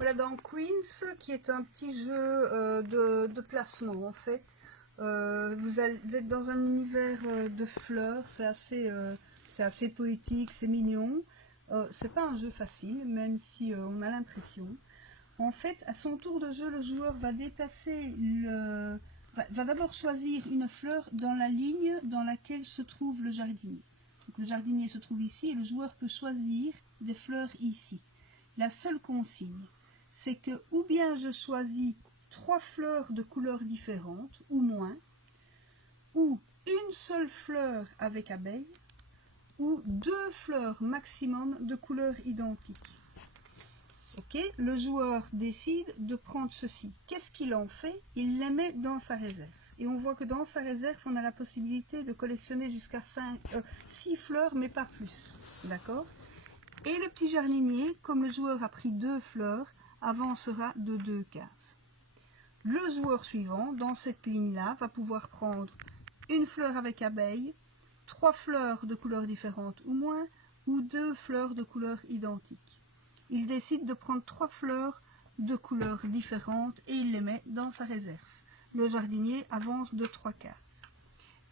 Voilà, dans Queens, qui est un petit jeu de placement en fait. Vous êtes dans un univers de fleurs, c'est assez poétique, c'est mignon. C'est pas un jeu facile, même si on a l'impression. En fait, à son tour de jeu, le joueur va déplacer va d'abord choisir une fleur dans la ligne dans laquelle se trouve le jardinier. Donc, le jardinier se trouve ici et le joueur peut choisir des fleurs ici. La seule consigne, c'est que ou bien je choisis 3 fleurs de couleurs différentes ou moins, ou une seule fleur avec abeille, ou 2 fleurs maximum de couleurs identiques. Ok, le joueur décide de prendre ceci. Qu'est-ce qu'il en fait? Il les met dans sa réserve. Et on voit que dans sa réserve, on a la possibilité de collectionner jusqu'à 6 fleurs, mais pas plus. D'accord? Et le petit jardinier, comme le joueur a pris 2 fleurs, avancera de 2 cases. Le joueur suivant, dans cette ligne-là, va pouvoir prendre une fleur avec abeille, 3 fleurs de couleurs différentes ou moins, ou 2 fleurs de couleurs identiques. Il décide de prendre 3 fleurs de couleurs différentes et il les met dans sa réserve. Le jardinier avance de 3 cases.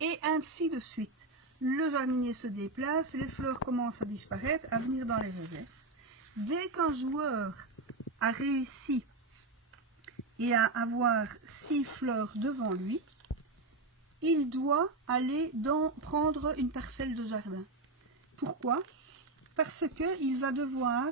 Et ainsi de suite. Le jardinier se déplace, les fleurs commencent à disparaître, à venir dans les réserves. Dès qu'un joueur a réussi et à avoir 6 fleurs devant lui, il doit aller prendre une parcelle de jardin. Pourquoi? Parce qu'il va devoir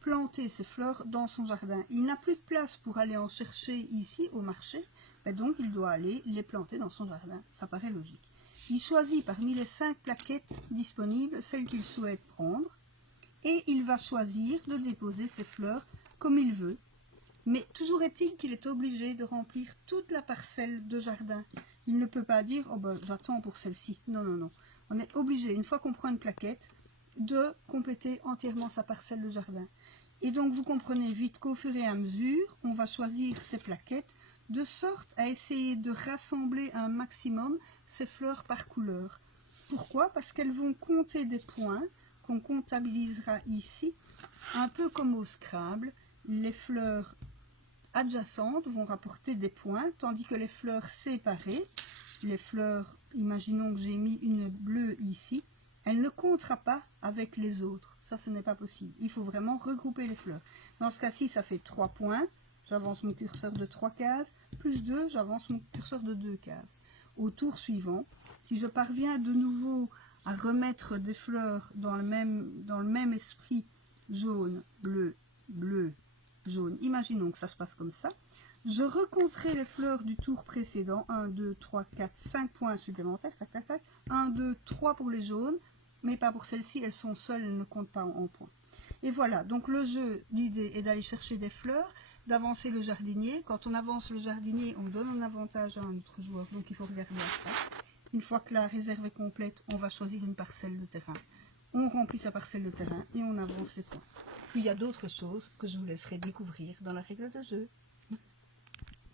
planter ses fleurs dans son jardin. Il n'a plus de place pour aller en chercher ici au marché, mais donc il doit aller les planter dans son jardin. Ça paraît logique. Il choisit parmi les 5 plaquettes disponibles celle qu'il souhaite prendre et il va choisir de déposer ses fleurs comme il veut. Mais toujours est-il qu'il est obligé de remplir toute la parcelle de jardin. Il ne peut pas dire « Oh ben j'attends pour celle-ci ». Non, non, non. On est obligé, une fois qu'on prend une plaquette, de compléter entièrement sa parcelle de jardin. Et donc vous comprenez vite qu'au fur et à mesure, on va choisir ces plaquettes de sorte à essayer de rassembler un maximum ces fleurs par couleur. Pourquoi? Parce qu'elles vont compter des points qu'on comptabilisera ici, un peu comme au Scrabble. Les fleurs adjacentes vont rapporter des points, tandis que les fleurs séparées, les fleurs, imaginons que j'ai mis une bleue ici, elle ne comptera pas avec les autres. Ça, ce n'est pas possible. Il faut vraiment regrouper les fleurs. Dans ce cas-ci, ça fait 3 points. J'avance mon curseur de 3 cases. Plus 2, j'avance mon curseur de 2 cases. Au tour suivant, si je parviens de nouveau à remettre des fleurs dans le même esprit, jaune, bleu, bleu, jaune, imaginons que ça se passe comme ça, je recompterai les fleurs du tour précédent, 1, 2, 3, 4, 5 points supplémentaires, tac, tac, tac, 1, 2, 3 pour les jaunes, mais pas pour celles-ci, elles sont seules, elles ne comptent pas en points. Et voilà, donc le jeu, l'idée est d'aller chercher des fleurs, d'avancer le jardinier. Quand on avance le jardinier, on donne un avantage à un autre joueur, donc il faut regarder à ça. Une fois que la réserve est complète, on va choisir une parcelle de terrain. On remplit sa parcelle de terrain et on avance les points. Puis il y a d'autres choses que je vous laisserai découvrir dans la règle de jeu.